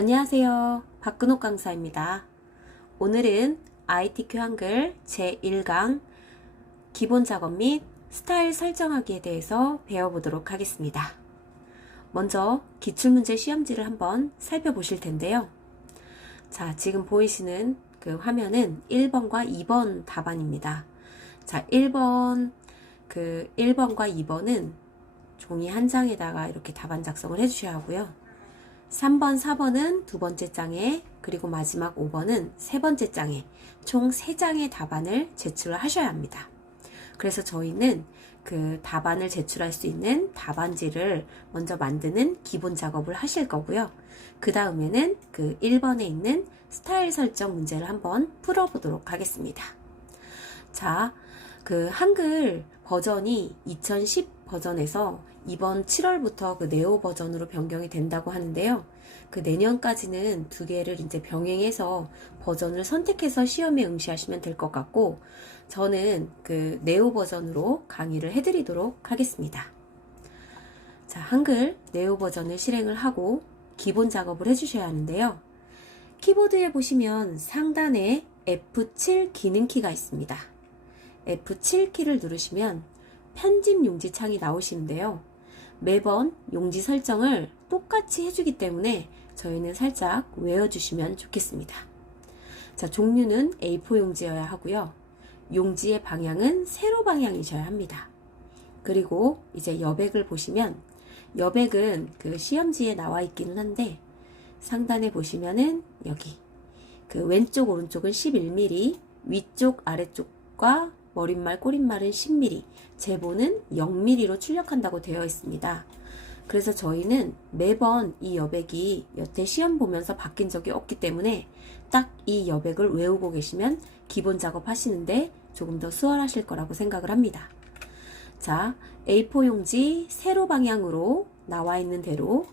안녕하세요. 박근옥 강사입니다. 오늘은 ITQ 한글 제1강 기본 작업 및 스타일 설정하기에 대해서 배워보도록 하겠습니다. 먼저 기출문제 시험지를 한번 살펴보실 텐데요. 자, 지금 보이시는 그 화면은 1번과 2번 답안입니다. 자, 1번과 2번은 종이 한 장에다가 이렇게 답안 작성을 해주셔야 하고요. 3번, 4번은 두 번째 장에, 그리고 마지막 5번은 세 번째 장에 총 3장의 답안을 제출을 하셔야 합니다. 그래서 저희는 그 답안을 제출할 수 있는 답안지를 먼저 만드는 기본 작업을 하실 거고요. 그 다음에는 그 1번에 있는 스타일 설정 문제를 한번 풀어보도록 하겠습니다. 자, 그 한글 버전이 2010 버전에서 이번 7월부터 그 네오 버전으로 변경이 된다고 하는데요. 그 내년까지는 두 개를 이제 병행해서 버전을 선택해서 시험에 응시하시면 될 것 같고, 저는 그 네오 버전으로 강의를 해드리도록 하겠습니다. 자, 한글 네오 버전을 실행을 하고 기본 작업을 해주셔야 하는데요. 키보드에 보시면 상단에 F7 기능키가 있습니다. F7 키를 누르시면 편집 용지 창이 나오시는데요. 매번 용지 설정을 똑같이 해주기 때문에 저희는 살짝 외워주시면 좋겠습니다. 자, 종류는 A4 용지여야 하고요. 용지의 방향은 세로 방향이셔야 합니다. 그리고 이제 여백을 보시면 여백은 그 시험지에 나와 있기는 한데 상단에 보시면은 여기 그 왼쪽 오른쪽은 11mm, 위쪽 아래쪽과 머릿말 꼬릿말은 10mm, 제보는 0mm로 출력한다고 되어 있습니다. 그래서 저희는 매번 이 여백이 여태 시험 보면서 바뀐 적이 없기 때문에 딱 이 여백을 외우고 계시면 기본 작업 하시는데 조금 더 수월하실 거라고 생각을 합니다. 자, A4 용지 세로 방향으로 나와 있는 대로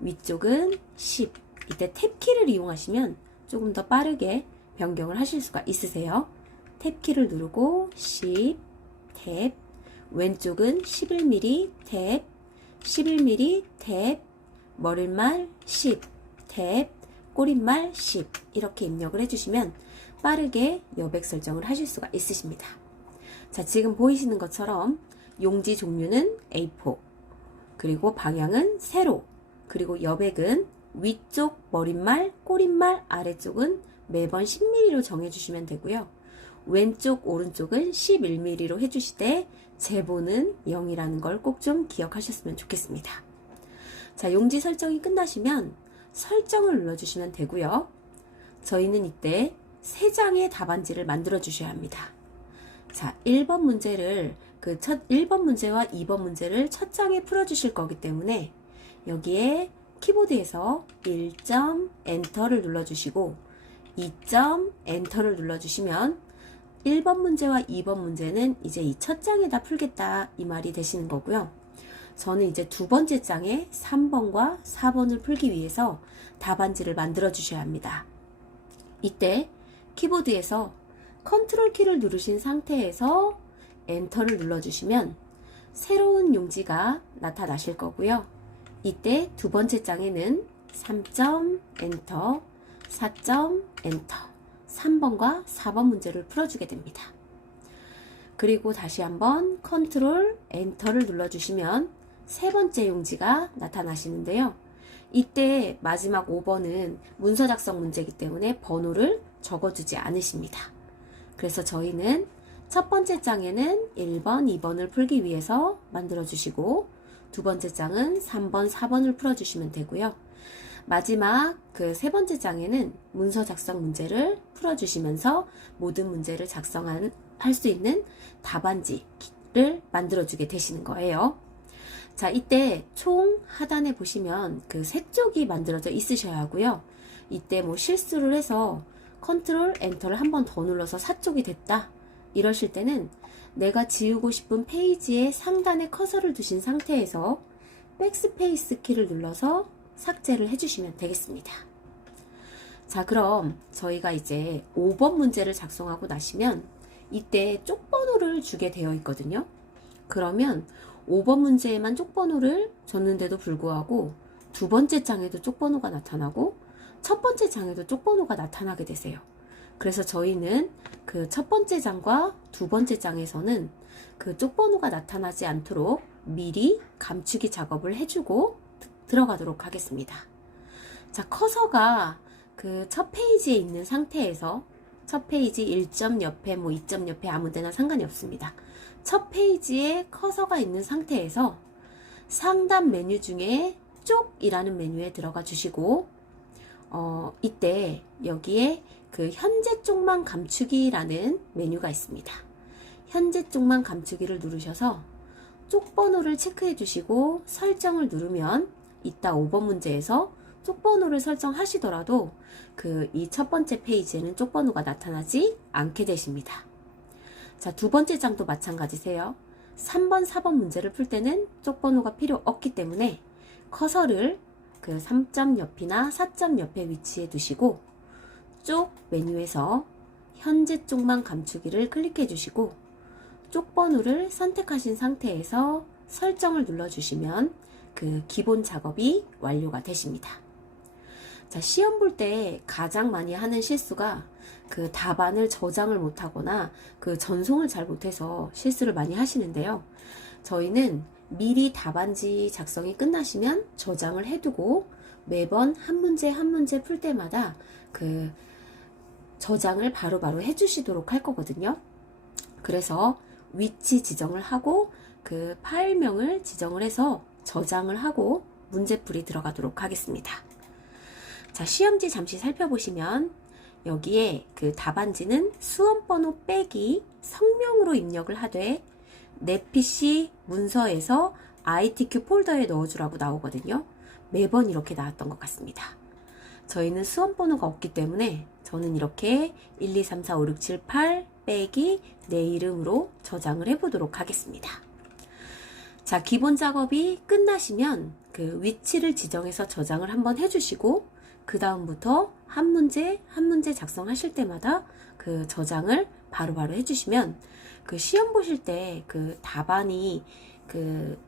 위쪽은 10, 이때 탭키를 이용하시면 조금 더 빠르게 변경을 하실 수가 있으세요. 탭키를 누르고 10, 탭, 왼쪽은 11mm, 탭, 11mm, 탭, 머릿말 10, 탭, 꼬릿말 10 이렇게 입력을 해주시면 빠르게 여백 설정을 하실 수가 있으십니다. 자, 지금 보이시는 것처럼 용지 종류는 A4, 그리고 방향은 세로, 그리고 여백은 위쪽 머릿말, 꼬릿말, 아래쪽은 매번 10mm로 정해주시면 되고요. 왼쪽, 오른쪽은 11mm로 해주시되 제보는 0이라는 걸 꼭 좀 기억하셨으면 좋겠습니다. 자, 용지 설정이 끝나시면 설정을 눌러주시면 되고요. 저희는 이때 3장의 답안지를 만들어 주셔야 합니다. 자, 1번 문제를 1번 문제와 2번 문제를 첫 장에 풀어주실 거기 때문에 여기에 키보드에서 1점 엔터를 눌러주시고 2점 엔터를 눌러주시면 1번 문제와 2번 문제는 이제 이 첫 장에다 풀겠다 이 말이 되시는 거고요. 저는 이제 두 번째 장에 3번과 4번을 풀기 위해서 답안지를 만들어 주셔야 합니다. 이때 키보드에서 컨트롤 키를 누르신 상태에서 엔터를 눌러주시면 새로운 용지가 나타나실 거고요. 이때 두 번째 장에는 3점 엔터, 4점 엔터, 3번과 4번 문제를 풀어주게 됩니다. 그리고 다시 한번 컨트롤 엔터를 눌러주시면 세 번째 용지가 나타나시는데요. 이때 마지막 5번은 문서 작성 문제이기 때문에 번호를 적어주지 않으십니다. 그래서 저희는 첫 번째 장에는 1번, 2번을 풀기 위해서 만들어주시고 두 번째 장은 3번, 4번을 풀어주시면 되고요. 마지막 그 세 번째 장에는 문서 작성 문제를 풀어주시면서 모든 문제를 할 수 있는 답안지를 만들어주게 되시는 거예요. 자, 이때 총 하단에 보시면 그 색쪽이 만들어져 있으셔야 하고요. 이때 뭐 실수를 해서 컨트롤 엔터를 한 번 더 눌러서 4쪽이 됐다 이러실 때는 내가 지우고 싶은 페이지의 상단에 커서를 두신 상태에서 백스페이스 키를 눌러서 삭제를 해주시면 되겠습니다. 자, 그럼 저희가 이제 5번 문제를 작성하고 나시면 이때 쪽번호를 주게 되어 있거든요. 그러면 5번 문제에만 쪽번호를 줬는데도 불구하고 두 번째 장에도 쪽번호가 나타나고 첫 번째 장에도 쪽번호가 나타나게 되세요. 그래서 저희는 그 첫 번째 장과 두 번째 장에서는 그 쪽번호가 나타나지 않도록 미리 감추기 작업을 해주고 들어가도록 하겠습니다. 자, 커서가 그 첫 페이지에 있는 상태에서 첫 페이지 1점 옆에 뭐 2점 옆에 아무 데나 상관이 없습니다. 첫 페이지에 커서가 있는 상태에서 상단 메뉴 중에 쪽이라는 메뉴에 들어가 주시고 이때 여기에 그 현재 쪽만 감추기라는 메뉴가 있습니다. 현재 쪽만 감추기를 누르셔서 쪽 번호를 체크해 주시고 설정을 누르면 이따 5번 문제에서 쪽 번호를 설정하시더라도 그 이 첫 번째 페이지에는 쪽 번호가 나타나지 않게 되십니다. 자, 두 번째 장도 마찬가지세요. 3번, 4번 문제를 풀 때는 쪽 번호가 필요 없기 때문에 커서를 그 3점 옆이나 4점 옆에 위치해 두시고 쪽 메뉴에서 현재 쪽만 감추기를 클릭해 주시고 쪽 번호를 선택하신 상태에서 설정을 눌러 주시면 그 기본 작업이 완료가 되십니다. 자, 시험 볼 때 가장 많이 하는 실수가 그 답안을 저장을 못하거나 그 전송을 잘 못해서 실수를 많이 하시는데요. 저희는 미리 답안지 작성이 끝나시면 저장을 해두고 매번 한 문제 한 문제 풀 때마다 그 저장을 바로바로 해주시도록 할 거거든요. 그래서 위치 지정을 하고 그 파일명을 지정을 해서 저장을 하고 문제풀이 들어가도록 하겠습니다. 자, 시험지 잠시 살펴보시면 여기에 그 답안지는 수험번호 빼기 성명으로 입력을 하되 내 PC 문서에서 ITQ 폴더에 넣어주라고 나오거든요. 매번 이렇게 나왔던 것 같습니다. 저희는 수험번호가 없기 때문에 저는 이렇게 1, 2, 3, 4, 5, 6, 7, 8 빼기 내 이름으로 저장을 해보도록 하겠습니다. 자, 기본 작업이 끝나시면 그 위치를 지정해서 저장을 한번 해주시고 그 다음부터 한 문제 한 문제 작성하실 때마다 그 저장을 바로바로 해주시면 그 시험 보실 때 그 답안이 그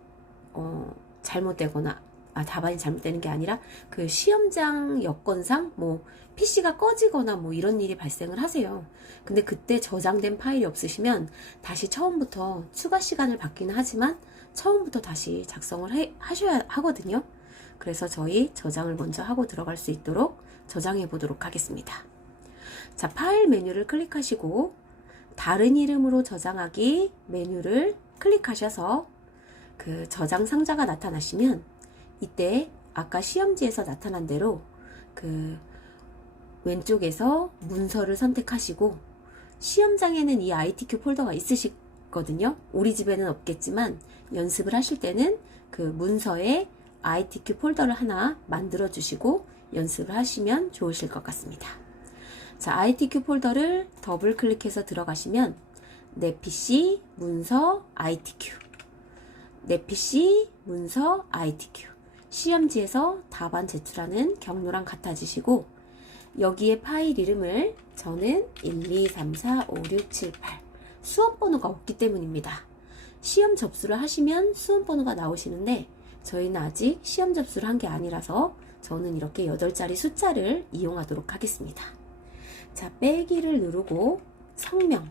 잘못되거나 답안이 잘못되는 게 아니라 그 시험장 여건상 뭐 PC가 꺼지거나 뭐 이런 일이 발생을 하세요. 근데 그때 저장된 파일이 없으시면 다시 처음부터 추가 시간을 받기는 하지만 처음부터 다시 작성을 하셔야 하거든요. 그래서 저희 저장을 먼저 하고 들어갈 수 있도록 저장해 보도록 하겠습니다. 자, 파일 메뉴를 클릭하시고 다른 이름으로 저장하기 메뉴를 클릭하셔서 그 저장 상자가 나타나시면 이때 아까 시험지에서 나타난 대로 그 왼쪽에서 문서를 선택하시고 시험장에는 이 ITQ 폴더가 있으시거든요. 우리 집에는 없겠지만 연습을 하실 때는 그 문서에 ITQ 폴더를 하나 만들어 주시고 연습을 하시면 좋으실 것 같습니다. 자, ITQ 폴더를 더블 클릭해서 들어가시면 내 PC 문서 ITQ, 내 PC 문서 ITQ, 시험지에서 답안 제출하는 경로랑 같아지시고 여기에 파일 이름을 저는 1, 2, 3, 4, 5, 6, 7, 8 수험 번호가 없기 때문입니다. 시험 접수를 하시면 수험 번호가 나오시는데 저희는 아직 시험 접수를 한 게 아니라서 저는 이렇게 8자리 숫자를 이용하도록 하겠습니다. 자, 빼기를 누르고 성명,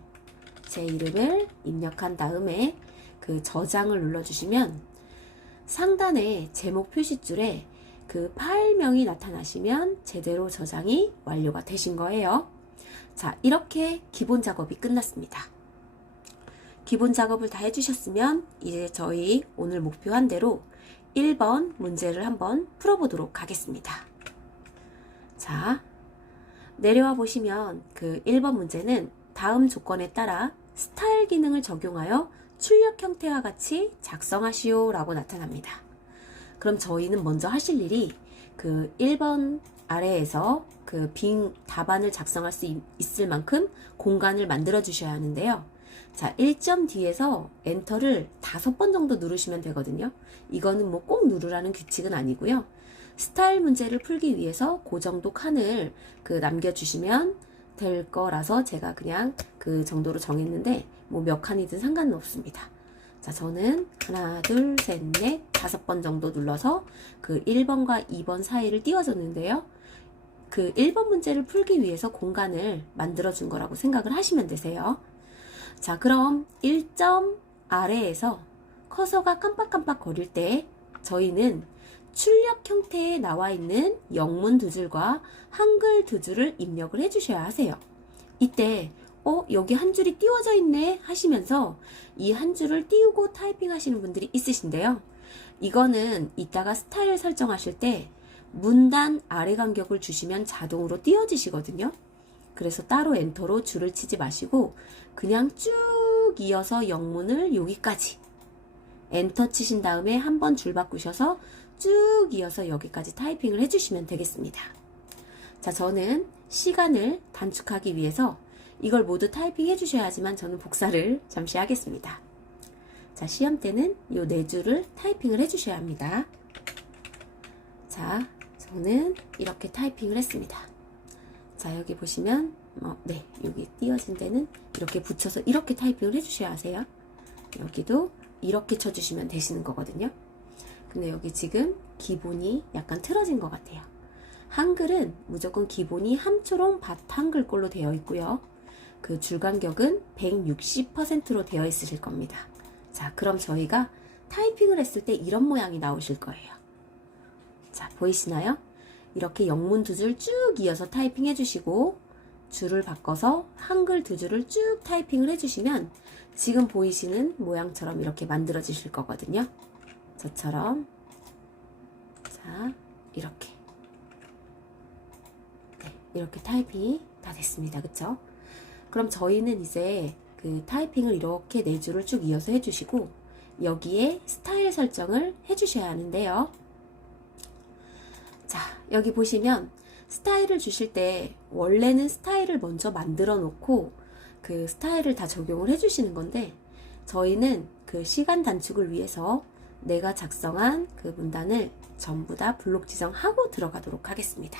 제 이름을 입력한 다음에 그 저장을 눌러주시면 상단에 제목 표시줄에 그 파일명이 나타나시면 제대로 저장이 완료가 되신 거예요. 자, 이렇게 기본 작업이 끝났습니다. 기본 작업을 다 해주셨으면 이제 저희 오늘 목표한 대로 1번 문제를 한번 풀어보도록 하겠습니다. 자, 내려와 보시면 그 1번 문제는 다음 조건에 따라 스타일 기능을 적용하여 출력 형태와 같이 작성하시오 라고 나타납니다. 그럼 저희는 먼저 하실 일이 그 1번 아래에서 그 빈 답안을 작성할 수 있을 만큼 공간을 만들어 주셔야 하는데요. 자, 1점 뒤에서 엔터를 5번 정도 누르시면 되거든요. 이거는 뭐 꼭 누르라는 규칙은 아니고요. 스타일 문제를 풀기 위해서 그 정도 칸을 그 남겨주시면 될 거라서 제가 그냥 그 정도로 정했는데 뭐 몇 칸이든 상관은 없습니다. 자, 저는 하나, 둘, 셋, 넷, 5번 정도 눌러서 그 1번과 2번 사이를 띄워줬는데요. 그 1번 문제를 풀기 위해서 공간을 만들어준 거라고 생각을 하시면 되세요. 자, 그럼 1점 아래에서 커서가 깜빡깜빡 거릴 때 저희는 출력 형태에 나와 있는 영문 두 줄과 한글 두 줄을 입력을 해주셔야 하세요. 이때 여기 한 줄이 띄워져 있네 하시면서 이 한 줄을 띄우고 타이핑 하시는 분들이 있으신데요. 이거는 이따가 스타일 설정하실 때 문단 아래 간격을 주시면 자동으로 띄워지시거든요. 그래서 따로 엔터로 줄을 치지 마시고 그냥 쭉 이어서 영문을 여기까지 엔터 치신 다음에 한번 줄 바꾸셔서 쭉 이어서 여기까지 타이핑을 해주시면 되겠습니다. 자, 저는 시간을 단축하기 위해서 이걸 모두 타이핑 해주셔야 하지만 저는 복사를 잠시 하겠습니다. 자, 시험 때는 이 네 줄을 타이핑을 해주셔야 합니다. 자, 저는 이렇게 타이핑을 했습니다. 자, 여기 보시면 네, 여기 띄워진 데는 이렇게 붙여서 이렇게 타이핑을 해주셔야 하세요. 여기도 이렇게 쳐주시면 되시는 거거든요. 근데 여기 지금 기본이 약간 틀어진 것 같아요. 한글은 무조건 기본이 함초롱 밭 한글꼴로 되어 있고요. 그 줄 간격은 160%로 되어 있으실 겁니다. 자, 그럼 저희가 타이핑을 했을 때 이런 모양이 나오실 거예요. 자, 보이시나요? 이렇게 영문 두 줄 쭉 이어서 타이핑 해주시고 줄을 바꿔서 한글 두 줄을 쭉 타이핑을 해주시면 지금 보이시는 모양처럼 이렇게 만들어지실 거거든요. 저처럼. 자, 이렇게. 네, 이렇게 타이핑이 다 됐습니다. 그쵸? 그럼 저희는 이제 그 타이핑을 이렇게 네 줄을 쭉 이어서 해주시고 여기에 스타일 설정을 해주셔야 하는데요. 자, 여기 보시면 스타일을 주실 때 원래는 스타일을 먼저 만들어 놓고 그 스타일을 다 적용을 해주시는 건데 저희는 그 시간 단축을 위해서 내가 작성한 그 문단을 전부 다 블록 지정하고 들어가도록 하겠습니다.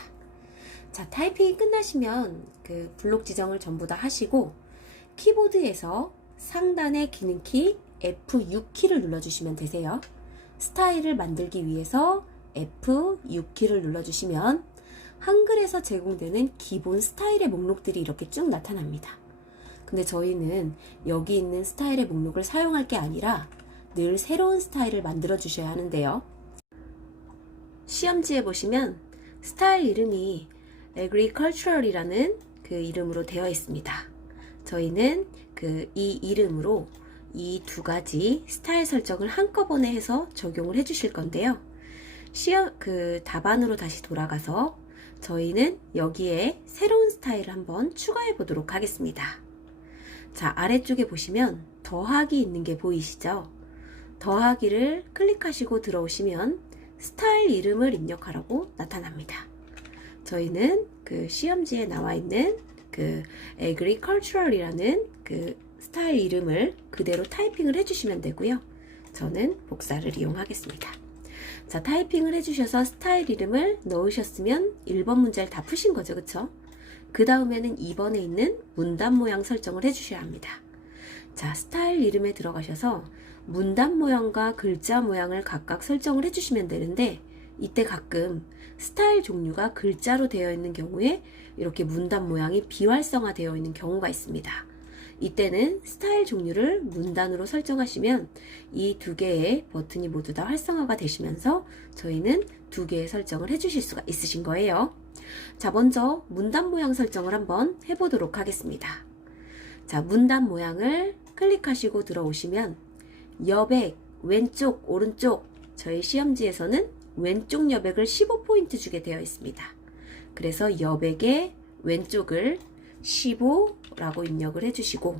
자, 타이핑이 끝나시면 그 블록 지정을 전부 다 하시고 키보드에서 상단의 기능키 F6키를 눌러주시면 되세요. 스타일을 만들기 위해서 F6키를 눌러주시면 한글에서 제공되는 기본 스타일의 목록들이 이렇게 쭉 나타납니다. 근데 저희는 여기 있는 스타일의 목록을 사용할 게 아니라 늘 새로운 스타일을 만들어 주셔야 하는데요. 시험지에 보시면 스타일 이름이 agricultural이라는 그 이름으로 되어 있습니다. 저희는 이 이름으로 이 두 가지 스타일 설정을 한꺼번에 해서 적용을 해 주실 건데요. 시험 답안으로 다시 돌아가서 저희는 여기에 새로운 스타일을 한번 추가해 보도록 하겠습니다. 자, 아래쪽에 보시면 더하기 있는 게 보이시죠? 더하기를 클릭하시고 들어오시면 스타일 이름을 입력하라고 나타납니다. 저희는 그 시험지에 나와 있는 그 agricultural이라는 그 스타일 이름을 그대로 타이핑을 해주시면 되고요. 저는 복사를 이용하겠습니다. 자, 타이핑을 해주셔서 스타일 이름을 넣으셨으면 1번 문제를 다 푸신 거죠. 그쵸? 그 다음에는 2번에 있는 문단 모양 설정을 해주셔야 합니다. 자, 스타일 이름에 들어가셔서 문단 모양과 글자 모양을 각각 설정을 해주시면 되는데 이때 가끔 스타일 종류가 글자로 되어 있는 경우에 이렇게 문단 모양이 비활성화 되어 있는 경우가 있습니다. 이때는 스타일 종류를 문단으로 설정하시면 이 두 개의 버튼이 모두 다 활성화가 되시면서 저희는 두 개의 설정을 해주실 수가 있으신 거예요. 자, 먼저 문단 모양 설정을 한번 해보도록 하겠습니다. 자, 문단 모양을 클릭하시고 들어오시면 여백, 왼쪽, 오른쪽, 저희 시험지에서는 왼쪽 여백을 15포인트 주게 되어 있습니다. 그래서 여백의 왼쪽을 15라고 입력을 해주시고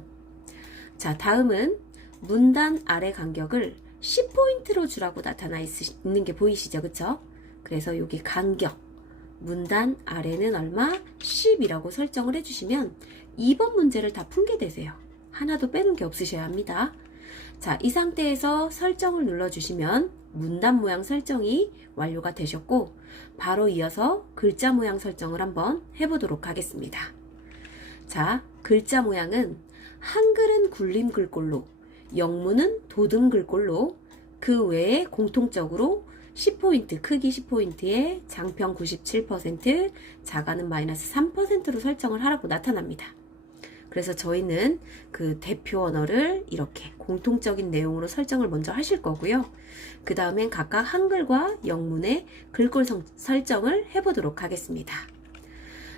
자, 다음은 문단 아래 간격을 10포인트로 주라고 나타나 있는 게 보이시죠? 그쵸? 그래서 여기 간격 문단 아래는 얼마? 10이라고 설정을 해주시면 2번 문제를 다 풀게 되세요. 하나도 빼는 게 없으셔야 합니다. 자, 이 상태에서 설정을 눌러주시면 문단 모양 설정이 완료가 되셨고 바로 이어서 글자 모양 설정을 한번 해보도록 하겠습니다. 자, 글자 모양은 한글은 굴림 글꼴로 영문은 도듬 글꼴로 그 외에 공통적으로 10포인트, 크기 10포인트에 장평 97%, 자가는 마이너스 3%로 설정을 하라고 나타납니다. 그래서 저희는 그 대표 언어를 이렇게 공통적인 내용으로 설정을 먼저 하실 거고요. 그 다음엔 각각 한글과 영문의 글꼴 설정을 해보도록 하겠습니다.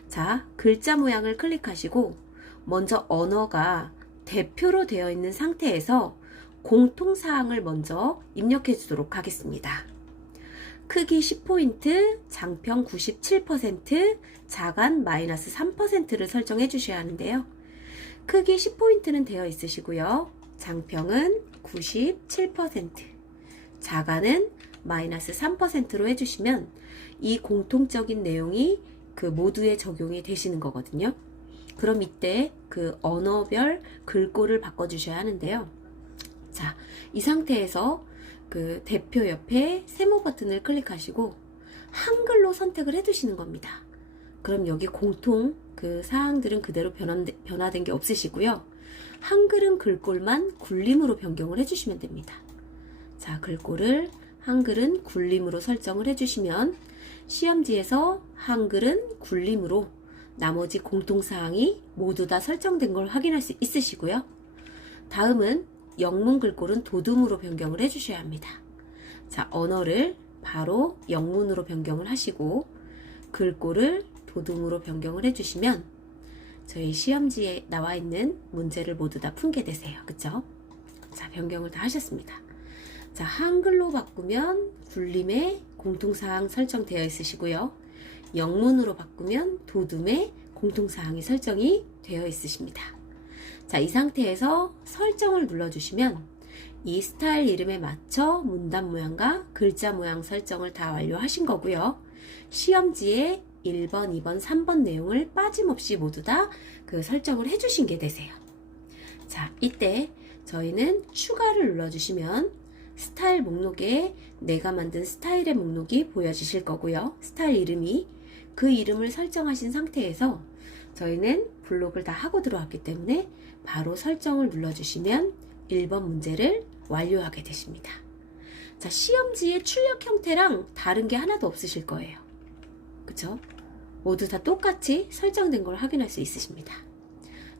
자, 글자 모양을 클릭하시고 먼저 언어가 대표로 되어 있는 상태에서 공통사항을 먼저 입력해 주도록 하겠습니다. 크기 10포인트, 장평 97%, 자간 마이너스 3%를 설정해 주셔야 하는데요. 크기 10포인트는 되어 있으시고요. 장평은 97%, 자간은 마이너스 3%로 해주시면 이 공통적인 내용이 그 모두에 적용이 되시는 거거든요. 그럼 이때 그 언어별 글꼴을 바꿔주셔야 하는데요. 자, 이 상태에서 그 대표 옆에 세모 버튼을 클릭하시고 한글로 선택을 해두시는 겁니다. 그럼 여기 공통 그 사항들은 그대로 변화된 게 없으시고요. 한글은 글꼴만 굴림으로 변경을 해주시면 됩니다. 자, 글꼴을 한글은 굴림으로 설정을 해주시면 시험지에서 한글은 굴림으로 나머지 공통사항이 모두 다 설정된 걸 확인할 수 있으시고요. 다음은 영문 글꼴은 도둠으로 변경을 해주셔야 합니다. 자, 언어를 바로 영문으로 변경을 하시고 글꼴을 도둠으로 변경을 해주시면 저희 시험지에 나와 있는 문제를 모두 다 풀게 되세요. 그쵸? 자, 변경을 다 하셨습니다. 자, 한글로 바꾸면 굴림에 공통사항 설정되어 있으시고요. 영문으로 바꾸면 도둠에 공통사항이 설정이 되어 있으십니다. 자, 이 상태에서 설정을 눌러주시면 이 스타일 이름에 맞춰 문단 모양과 글자 모양 설정을 다 완료하신 거고요. 시험지에 1번, 2번, 3번 내용을 빠짐없이 모두 다 그 설정을 해주신 게 되세요. 자, 이때 저희는 추가를 눌러주시면 스타일 목록에 내가 만든 스타일의 목록이 보여지실 거고요. 스타일 이름이 그 이름을 설정하신 상태에서 저희는 블록을 다 하고 들어왔기 때문에 바로 설정을 눌러주시면 1번 문제를 완료하게 되십니다. 자, 시험지의 출력 형태랑 다른 게 하나도 없으실 거예요. 그쵸? 모두 다 똑같이 설정된 걸 확인할 수 있으십니다.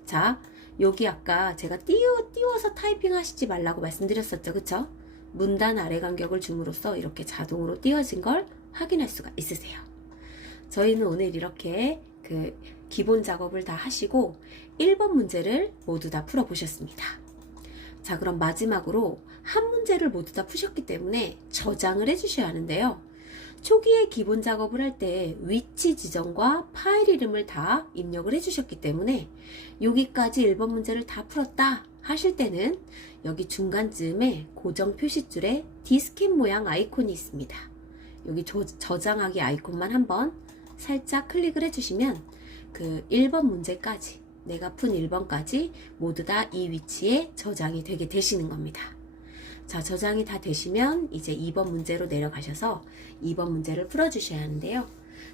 자, 여기 아까 제가 띄워서 타이핑 하시지 말라고 말씀드렸었죠. 그쵸? 문단 아래 간격을 줌으로써 이렇게 자동으로 띄워진 걸 확인할 수가 있으세요. 저희는 오늘 이렇게 그 기본 작업을 다 하시고 1번 문제를 모두 다 풀어보셨습니다. 자, 그럼 마지막으로 한 문제를 모두 다 푸셨기 때문에 저장을 해주셔야 하는데요. 초기에 기본 작업을 할 때 위치 지정과 파일 이름을 다 입력을 해주셨기 때문에 여기까지 1번 문제를 다 풀었다 하실 때는 여기 중간쯤에 고정 표시줄에 디스켓 모양 아이콘이 있습니다. 여기 저장하기 아이콘만 한번 살짝 클릭을 해주시면 그 1번 문제까지 내가 푼 1번까지 모두 다 이 위치에 저장이 되게 되시는 겁니다. 자, 저장이 다 되시면 이제 2번 문제로 내려가셔서 2번 문제를 풀어주셔야 하는데요.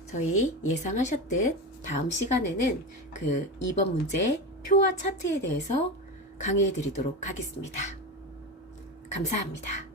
저희 예상하셨듯 다음 시간에는 그 2번 문제 표와 차트에 대해서 강의해 드리도록 하겠습니다. 감사합니다.